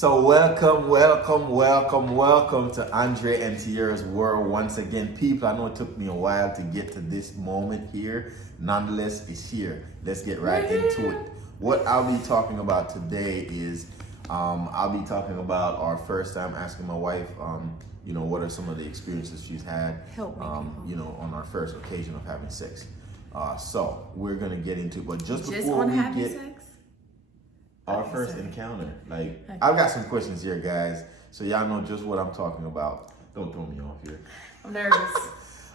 So welcome to Andre&Tiera's World once again. People, I know it took me a while to get to this moment here. Nonetheless, it's here. Let's get right into it. What I'll be talking about today is, I'll be talking about our first time asking my wife, what are some of the experiences she's had, on our first occasion of having sex. So we're gonna get into it, but just before we get sex? our first encounter, I've got some questions here, guys, so y'all know just what I'm talking about. Don't throw me off here. I'm nervous.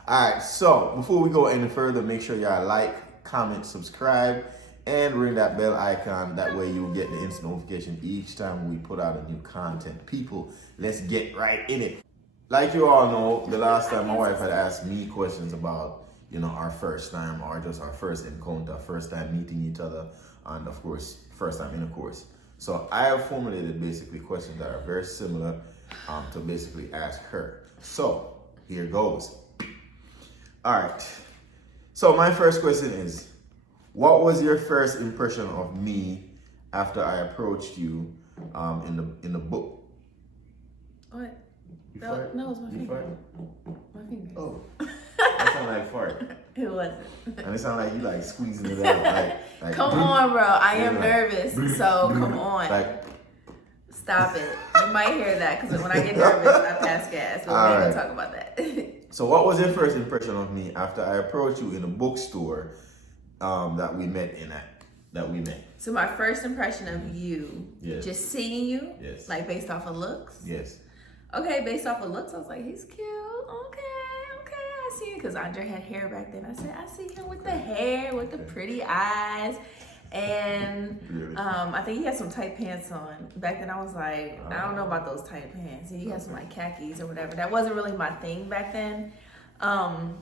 All right, so before we go any further, make sure y'all like, comment, subscribe, and ring that bell icon. That way you'll get the instant notification each time we put out a new content. People, let's get right in it. Like you all know, the last time my wife had asked me questions about, our first time, or just our first encounter, first time meeting each other, and of course, first time intercourse. So I have formulated basically questions that are very similar to basically ask her. So here goes. All right. So my first question is, what was your first impression of me after I approached you in the book? What? No, it was my finger. My finger. Oh, that sounded like fart. It wasn't. And it sounded like you like squeezing it out. Like come on, bro. I am nervous, so come on. Stop it. You might hear that because when I get nervous, I pass gas. But we're going to talk about that. So what was your first impression of me after I approached you in a bookstore that we met? So my first impression of you, just seeing you, like based off of looks? Yes. Okay, based off of looks, I was like, he's cute. Okay, I see it. Because Andre had hair back then. I said, I see him with the hair, with the pretty eyes. And I think he had some tight pants on. Back then I was like, I don't know about those tight pants. He had some like khakis or whatever. That wasn't really my thing back then. I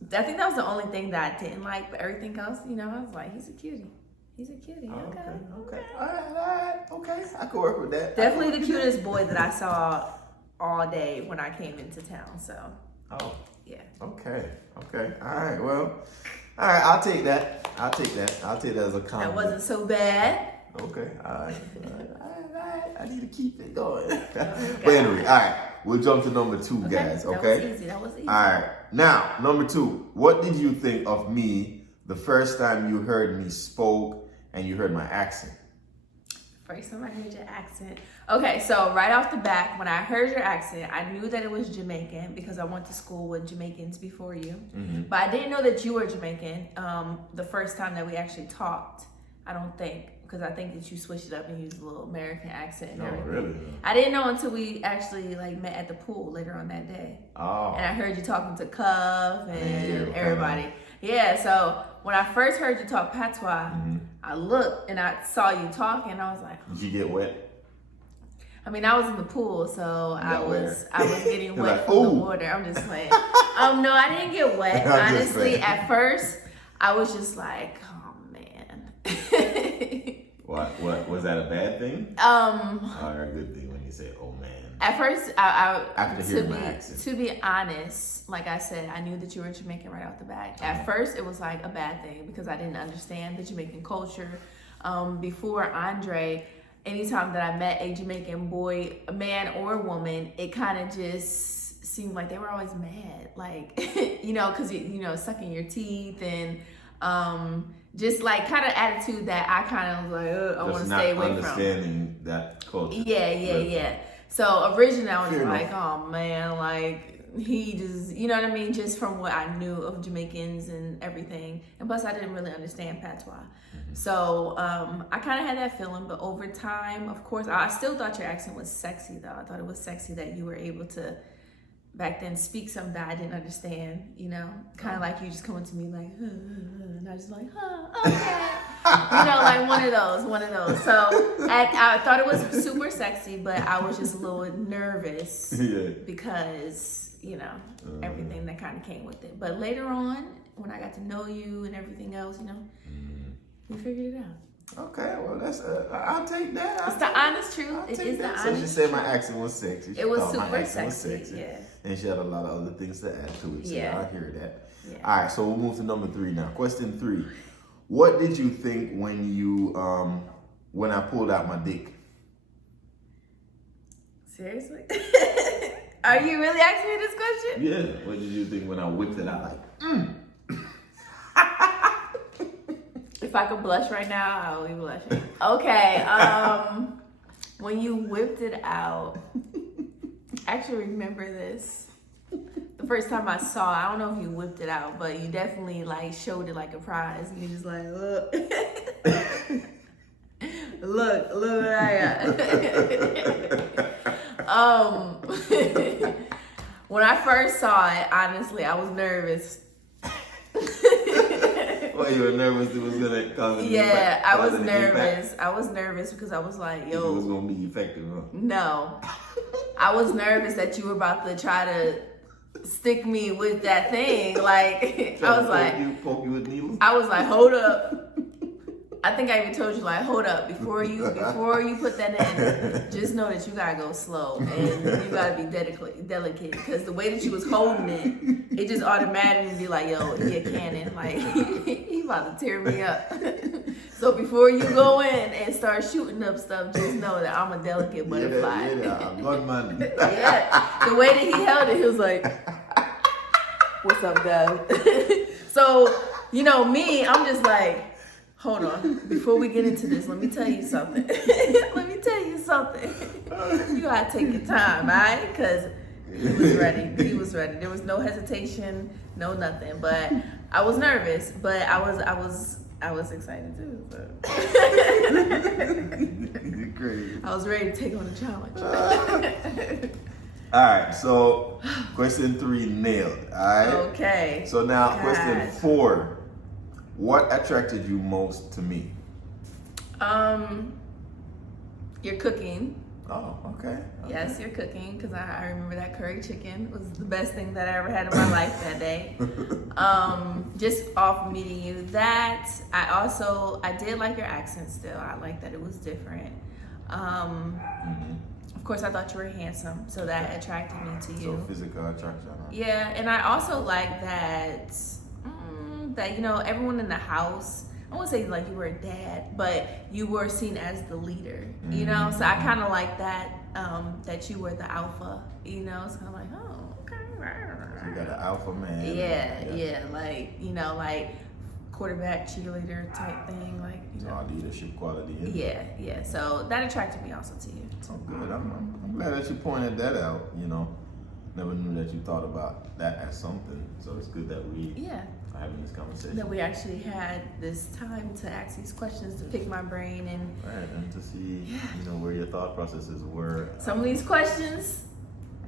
think that was the only thing that I didn't like. But everything else, I was like, he's a cutie. He's a cutie. Okay. All right. Okay, I could work with that. Definitely the cutest boy that I saw all day when I came into town. So. Oh. Yeah. Okay. All right. Well. All right. I'll take that as a compliment. That wasn't so bad. Okay. All right. I need to keep it going. But anyway, all right. We'll jump to number 2, guys. Okay. That was easy. All right. Now, number 2. What did you think of me the first time you heard me spoke and you heard my accent? First time I heard your accent. Okay, so right off the bat, when I heard your accent, I knew that it was Jamaican because I went to school with Jamaicans before you. Mm-hmm. But I didn't know that you were Jamaican the first time that we actually talked, I don't think. Because I think that you switched it up and used a little American accent and everything. Really? I didn't know until we actually met at the pool later on that day. Oh. And I heard you talking to Cuff and everybody. Yeah, so when I first heard you talk patois, I looked and I saw you talking and I was like, Did you get wet? I mean, I was in the pool, so I was getting wet like, from the water. I'm just playing. No, I didn't get wet. Honestly, at first, I was just like, oh man. What was that a bad thing? Or a good thing when you say, oh man? At first, to be honest, like I said, I knew that you were Jamaican right off the bat. At first, it was like a bad thing because I didn't understand the Jamaican culture. Before Andre, anytime that I met a Jamaican boy, a man or woman, it kind of just seemed like they were always mad, like, because, sucking your teeth and just like kind of attitude that I kind of was like, I want to stay away from. Understanding that culture. Yeah. So originally I was like, oh man, like he just, you know what I mean? Just from what I knew of Jamaicans and everything. And plus I didn't really understand patois. Mm-hmm. So I kind of had that feeling, but over time, of course, I still thought your accent was sexy though. I thought it was sexy that you were able to back then speak something that I didn't understand, kind of like you just coming to me like, and I was like, okay. Like one of those. So I thought it was super sexy, but I was just a little nervous because, everything that kind of came with it. But later on, when I got to know you and everything else, we figured it out. Okay, well that's I'll take that. It's the honest truth. It is the honest truth. So she said my accent was sexy. It was super sexy. Yeah. And she had a lot of other things to add to it. So yeah. I hear that. Yeah. All right, so we'll move to number 3 now. Question 3. What did you think when I pulled out my dick? Seriously? Are you really asking me this question? Yeah. What did you think when I whipped it out? Like, If I could blush right now, I would be blushing. Okay. When you whipped it out, I actually remember this. The first time I saw it, I don't know if you whipped it out, but you definitely like showed it like a prize. And you just like, look. look what I got. When I first saw it, honestly, I was nervous. well, you were nervous it was gonna cause an Yeah, impact, I was cause an nervous. impact? I was nervous because I was like, It yo. was gonna be effective, huh? No. I was nervous that you were about to try to stick me with that thing. Like, I was like, poke you with needles? I was like, hold up. I think I even told you, like, hold up, before you put that in, just know that you gotta go slow and you gotta be delicate, because the way that you was holding it just automatically be like, yo, he a cannon, like he about to tear me up. So before you go in and start shooting up stuff, just know that I'm a delicate butterfly. Yeah, gunman. Yeah, the way that he held it, he was like, what's up, guys? So, you know, me, I'm just like, hold on. Before we get into this, let me tell you something. You gotta take your time, all right? Because he was ready. There was no hesitation, no nothing. But I was nervous, but I was excited too. So. Crazy. I was ready to take on the challenge. All right, so question 3 nailed. All right. Okay. So now God. question 4. What attracted you most to me? Your cooking. Oh, okay. Yes, your cooking, because I remember that curry chicken was the best thing that I ever had in my life that day. Just off meeting you, that I did like your accent still. I like that it was different. Of course, I thought you were handsome, so that attracted me to you. So physical attraction. Huh? Yeah, and I also like that. That, you know, everyone in the house, I won't say like you were a dad, but you were seen as the leader, you know? So I kind of like that, that you were the alpha, you know? It's kind of like, oh, okay. So you got an alpha man. Yeah, like, you know, like quarterback, cheerleader type thing, like, you So know. our leadership quality. Yeah. So that attracted me also to you. Oh, good. I'm glad that you pointed that out, you know. Never knew that you thought about that as something. So it's good that we are having this conversation. That we actually had this time to ask these questions, to pick my brain and to see, you know, where your thought processes were. some of these questions.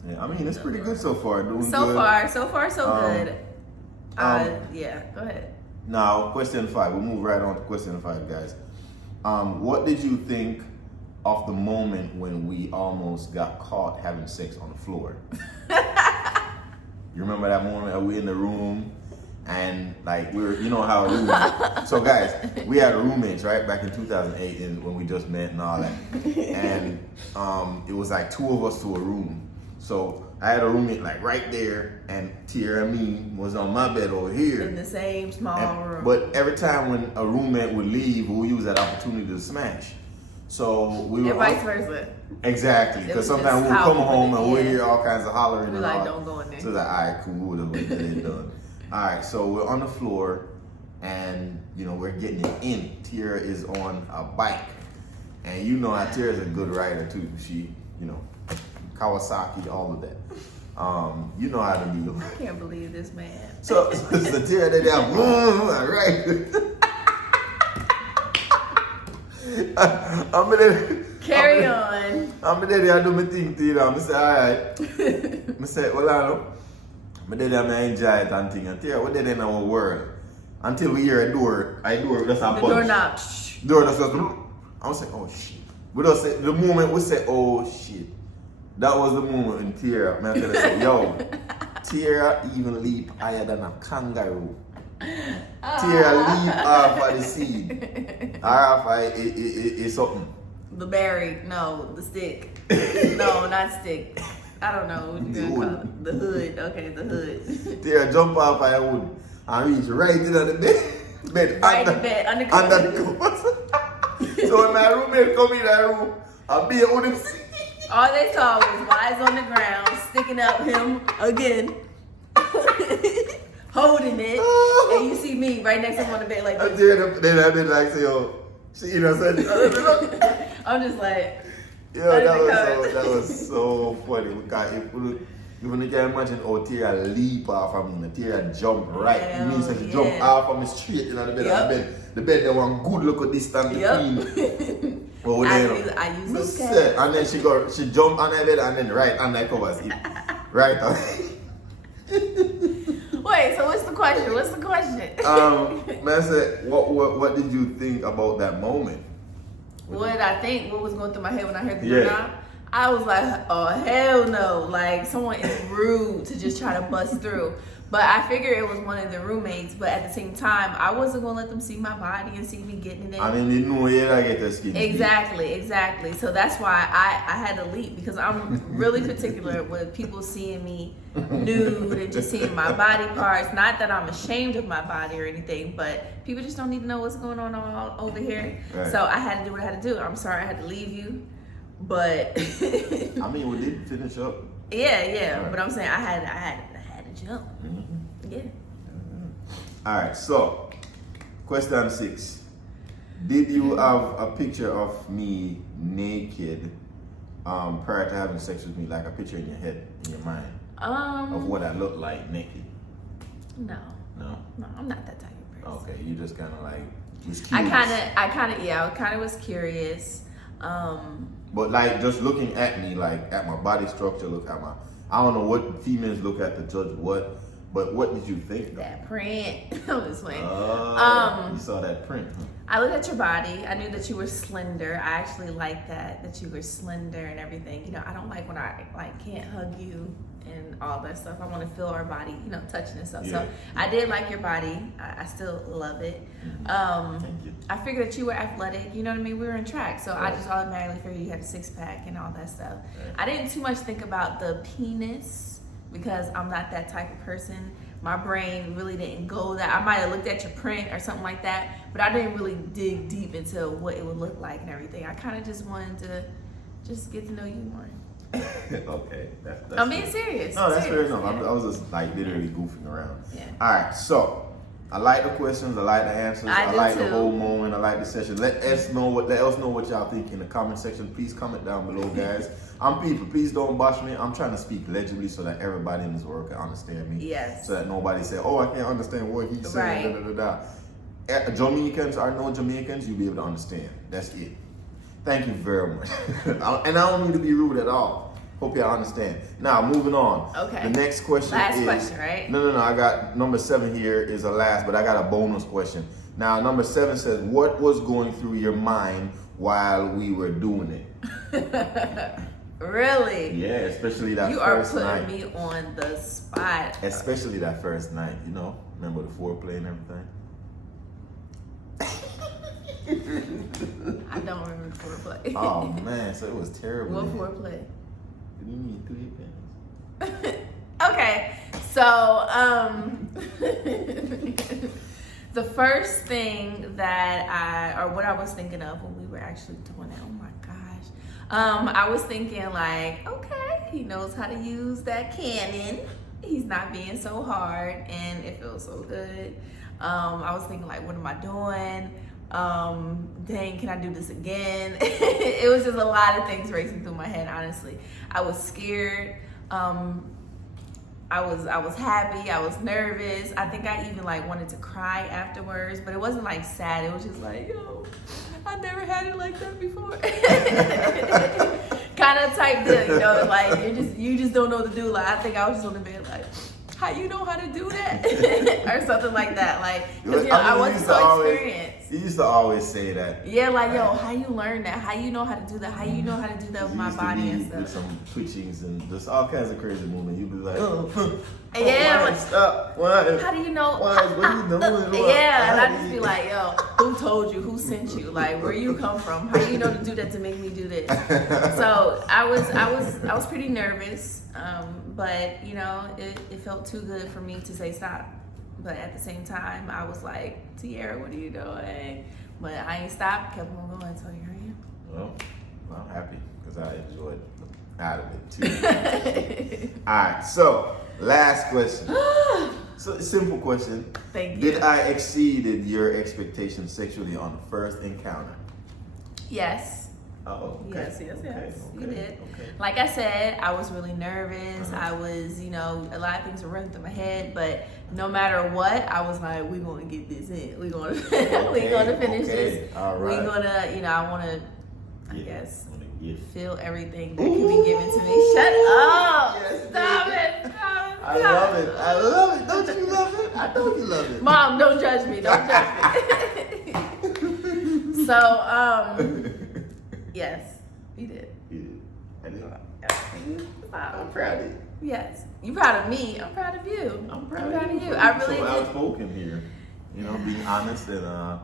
Yeah, I mean, it's pretty good so far. Doing So good. far, so good. Yeah, go ahead. Now, question 5. We'll move right on to question 5, guys. What did you think of the moment when we almost got caught having sex on the floor? You remember that moment that we in the room and like we were, you know how roommates. So guys, we had roommates right back in 2008 and when we just met and all that. And it was like 2 of us to a room. So I had a roommate like right there and Tiera and me was on my bed over here. In the same small room. But every time when a roommate would leave, we'll use that opportunity to smash. So we were vice versa. Exactly, because sometimes we'll come home and we'll hear all kinds of hollering We're and like, all. don't go in there. So like, all right, cool, whatever, get it done. All right, so we're on the floor and you know we're getting it in. Tiera is on a bike, and you know how Tiera's a good rider too. She, you know, Kawasaki, all of that. You know how to deal. I can't believe this man. So Tiera did that, boom, right. Carry on. I'm there, I do my thing to you know. I say, alright. I say, well, I know. But then I enjoy it and thing. And Tiera, what did in our world? Until we hear a door, just a punch. The doorknob. Door just goes, I was like, oh shit. We just say, the moment we say, oh shit. That was the moment when Tiera, man, I tell you, say, yo, Tiera even leap higher than a kangaroo. Tiera leap off of the seed. Off it's something. The berry, no, the stick. No, not stick. I don't know what you're gonna call it. The hood, okay, the hood. Tiera jump off of the wood and reach right into the bed. Right in the bed, under the covers. So when my roommate come in that room, I'll be on him. All they saw was Wise on the ground, sticking up him again, holding it, and you see me right next to him on the bed like this. I did like say, oh, you know, so I'm just like, yeah, that was so funny. Because even you can imagine how Tiera leap off of me, Tiera jump right. Yeah, It means that she jump off of me straight in the bed. The bed there one good look at distance between. Oh, I use those cats. And then she jump on the bed and then right on the covers it. Right on. Wait, so what's the question? What's the question? Man said, what did you think about that moment? What did I think? What was going through my head when I heard the doorknob? I was like, oh hell no! Like someone is rude to just try to bust through. But I figured it was one of the roommates. But at the same time, I wasn't gonna let them see my body and see me getting it. I mean, they know where I get the skin. Exactly. So that's why I had to leave, because I'm really particular with people seeing me nude and just seeing my body parts. Not that I'm ashamed of my body or anything, but people just don't need to know what's going on all over here. Right. So I had to do what I had to do. I'm sorry I had to leave you, but I mean, we did finish up. Yeah. Right. But I'm saying I had to jump. Mm-hmm. Yeah. Mm-hmm. All right. So, question 6: did you have a picture of me naked prior to having sex with me, like a picture in your head, in your mind, of what I look like naked? No, I'm not that type of person. Okay, you just kind of like was curious. I kind of was curious. But like just looking at me, like at my body structure, look at my, I don't know what females look at to judge what, but what did you think? That print. I'm just playing. You saw that print. Huh? I looked at your body. I knew that you were slender. I actually like that you were slender and everything. You know, I don't like when I like can't hug you and all that stuff. I want to feel our body, you know, touching and stuff. Yeah. So I did like your body. I still love it. Thank you. I figured that you were athletic. You know what I mean? We were in track, so I just automatically figured you had a 6-pack and all that stuff. I didn't too much think about the penis because I'm not that type of person. My brain really didn't go that. I might have looked at your print or something like that, but I didn't really dig deep into what it would look like and everything. I kind of just wanted to just get to know you more. Okay. That's I'm being serious. No, that's fair enough. I was just like literally goofing around. Yeah. All right, so I like the questions. I like the answers. I like the whole moment. I like the session. Let us know what y'all think in the comment section. Please comment down below, guys. Please don't bash me. I'm trying to speak legibly so that everybody in this world can understand me. Yes. So that nobody say, oh, I can't understand what he's saying. Right. Jamaicans are no Jamaicans. You'll be able to understand. That's it. Thank you very much. And I don't mean to be rude at all. Hope y'all understand. Now, moving on. Okay. The next question last question, right? No. I got number 7 here is a last, but I got a bonus question. Now, number 7 says, what was going through your mind while we were doing it? Really? Yeah, especially that first night. You are putting me on the spot. Especially that first night, you know? Remember the foreplay and everything? I don't remember the foreplay. Oh, man, so it was terrible. What foreplay? You need 3 pens. Okay, so the first thing that what I was thinking of when we were actually doing it, oh my gosh, I was thinking like, okay, he knows how to use that cannon. He's not being so hard, and it feels so good. I was thinking like, what am I doing? Dang, can I do this again? It was just a lot of things racing through my head, honestly. I was scared. I was happy. I was nervous. I think I even like wanted to cry afterwards, but it wasn't like sad. It was just like, yo, I never had it like that before. Kind of type deal, you know, like you just don't know what to do. Like I think I was just on the bed like, how you know how to do that? Or something like that. Like, because, you know, I wasn't so experienced. You used to always say that. Yeah, like, yo, how you learn that? How you know how to do that? How you know how to do that with my body and stuff? With some twitchings and just all kinds of crazy movement. You'd be like, yeah, like, stop. Why? How do you know? What are you doing? Yeah, and I just be like, yo, who told you? Who sent you? Like, where you come from? How you know to do that to make me do this? So I was pretty nervous, but you know, it felt too good for me to say stop. But at the same time, I was like, Tiera, what are you doing? But I ain't stopped, kept on going, so here I am. Well, I'm happy because I enjoyed out of it too. All right, so last question. So simple question. Thank you. Did I exceeded your expectations sexually on the first encounter? Yes. Oh, okay. Yes. Okay, You did. okay. Like I said, I was really nervous. I was, a lot of things were running through my head, but no matter what, I was like, we're going to get this in. We're going to finish this. All right. We're going to, I want to, I guess, feel everything that can be given to me. Shut up. Yes, Stop it. Stop. I love it. I love it. Don't you love it? I know you love it. Mom, don't judge me. Don't judge me. So, yes, you did. I did. I'm proud of you. Yes. You proud of me? I'm proud of you. I'm proud of you. I really so did. outspoken here. Being honest and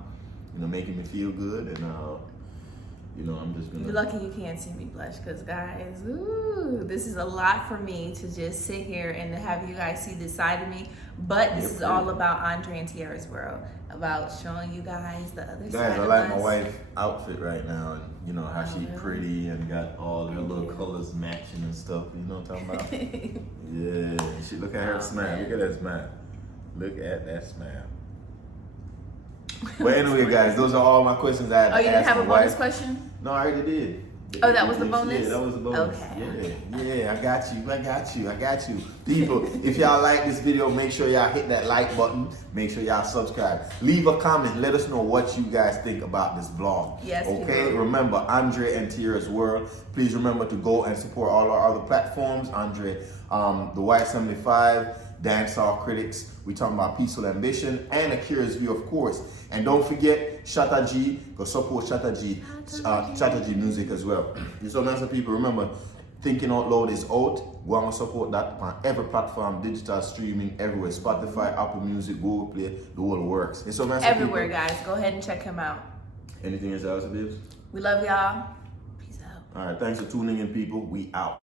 making me feel good and I'm just gonna. You're lucky you can't see me blush, because guys, this is a lot for me to just sit here and to have you guys see this side of me. But this is all about Andre&Tiera's World, about showing you guys the other side. Guys, I of like us. my wife's outfit right now, and how she's pretty and got all her little colors matching and stuff. You know what I'm talking about? Yeah. She look at her smile. Look at that smile. Look at that smile. But anyway, guys, those are all my questions I had to ask. You didn't have a my bonus wife. question? No, I already did. Oh, that was the bonus? Yeah, that was the bonus. Okay. Yeah, I got you. People, if y'all like this video, make sure y'all hit that like button. Make sure y'all subscribe. Leave a comment. Let us know what you guys think about this vlog. Yes, okay? people. Remember, Andre&Tiera's World. Please remember to go and support all our other platforms. thewisefamilyfive, Dancehall Critics. We talking about Peaceful Ambition and Akira'sView, of course. And don't forget Shatta G. Go support Shatta G music as well. So many people, remember, Thinking Out Loud is out. Go and support that on every platform, digital streaming, everywhere. Spotify, Apple Music, Google Play, the whole works. And so many Everywhere, people, guys. Go ahead and check him out. Anything else, Babes? We love y'all. Peace out. All right, thanks for tuning in, people. We out.